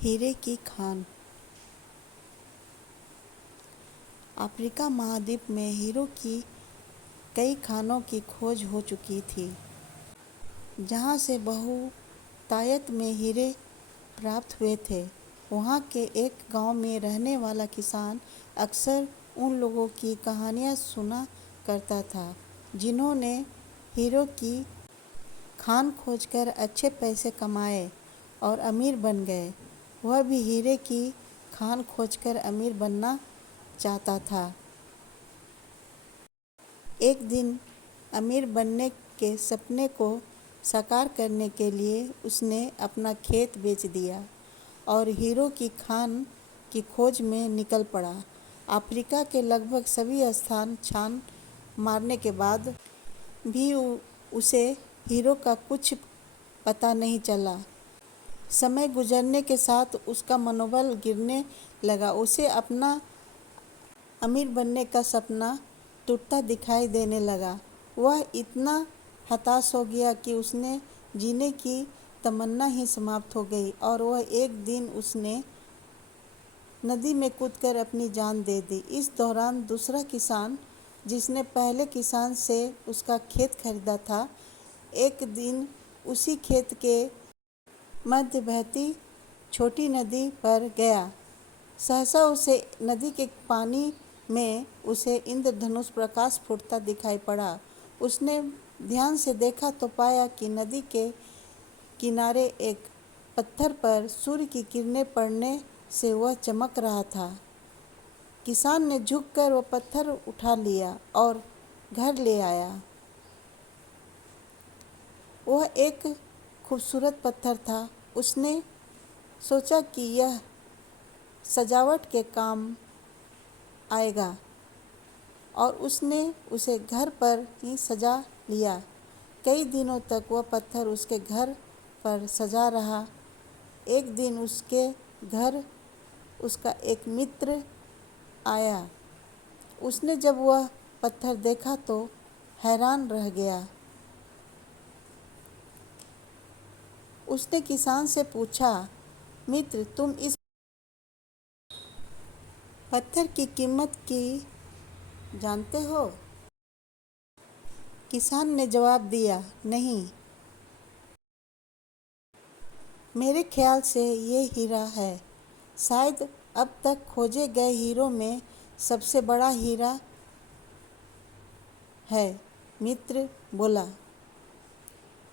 हीरे की खान। अफ्रीका महाद्वीप में हीरो की कई खानों की खोज हो चुकी थी, जहाँ से बहुतायत में हीरे प्राप्त हुए थे। वहाँ के एक गांव में रहने वाला किसान अक्सर उन लोगों की कहानियाँ सुना करता था, जिन्होंने हीरो की खान खोजकर अच्छे पैसे कमाए और अमीर बन गए। वह भी हीरे की खान खोजकर अमीर बनना चाहता था। एक दिन अमीर बनने के सपने को साकार करने के लिए उसने अपना खेत बेच दिया और हीरो की खान की खोज में निकल पड़ा। अफ्रीका के लगभग सभी स्थान छान मारने के बाद भी उसे हीरो का कुछ पता नहीं चला। समय गुजरने के साथ उसका मनोबल गिरने लगा। उसे अपना अमीर बनने का सपना टूटता दिखाई देने लगा। वह इतना हताश हो गया कि उसने जीने की तमन्ना ही समाप्त हो गई और वह एक दिन उसने नदी में कूदकर अपनी जान दे दी। इस दौरान दूसरा किसान, जिसने पहले किसान से उसका खेत खरीदा था, एक दिन उसी खेत के मध्य बहती छोटी नदी पर गया। सहसा उसे नदी के पानी में उसे इंद्रधनुष प्रकाश फूटता दिखाई पड़ा। उसने ध्यान से देखा तो पाया कि नदी के किनारे एक पत्थर पर सूर्य की किरणें पड़ने से वह चमक रहा था। किसान ने झुककर वह पत्थर उठा लिया और घर ले आया। वह एक खूबसूरत पत्थर था। उसने सोचा कि यह सजावट के काम आएगा और उसने उसे घर पर ही सजा लिया। कई दिनों तक वह पत्थर उसके घर पर सजा रहा। एक दिन उसके घर उसका एक मित्र आया। उसने जब वह पत्थर देखा तो हैरान रह गया। उसने किसान से पूछा, मित्र, तुम इस पत्थर की कीमत की जानते हो? किसान ने जवाब दिया, नहीं, मेरे ख्याल से ये हीरा है, शायद अब तक खोजे गए हीरों में सबसे बड़ा हीरा है। मित्र बोला।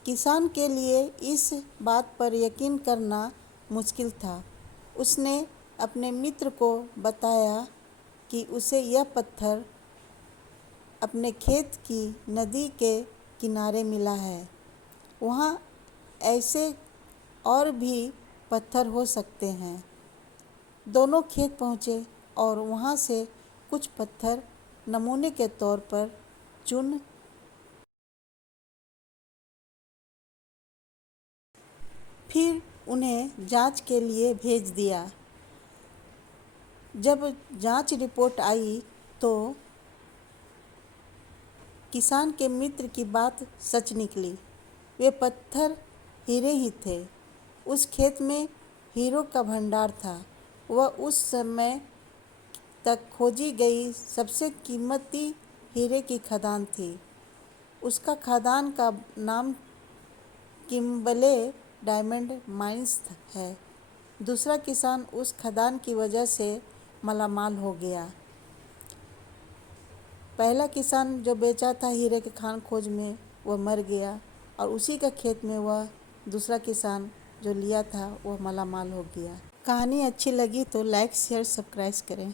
किसान के लिए इस बात पर यकीन करना मुश्किल था। उसने अपने मित्र को बताया कि उसे यह पत्थर अपने खेत की नदी के किनारे मिला है। वहाँ ऐसे और भी पत्थर हो सकते हैं। दोनों खेत पहुँचे और वहाँ से कुछ पत्थर नमूने के तौर पर चुन फिर उन्हें जांच के लिए भेज दिया। जब जांच रिपोर्ट आई तो किसान के मित्र की बात सच निकली। वे पत्थर हीरे ही थे। उस खेत में हीरो का भंडार था। वह उस समय तक खोजी गई सबसे कीमती हीरे की खदान थी। उसका खदान का नाम किम्बले डायमंड माइंस है। दूसरा किसान उस खदान की वजह से मालामाल हो गया। पहला किसान जो बेचा था हीरे के खान खोज में, वह मर गया और उसी का खेत में वह दूसरा किसान जो लिया था वह मालामाल हो गया। कहानी अच्छी लगी तो लाइक शेयर सब्सक्राइब करें।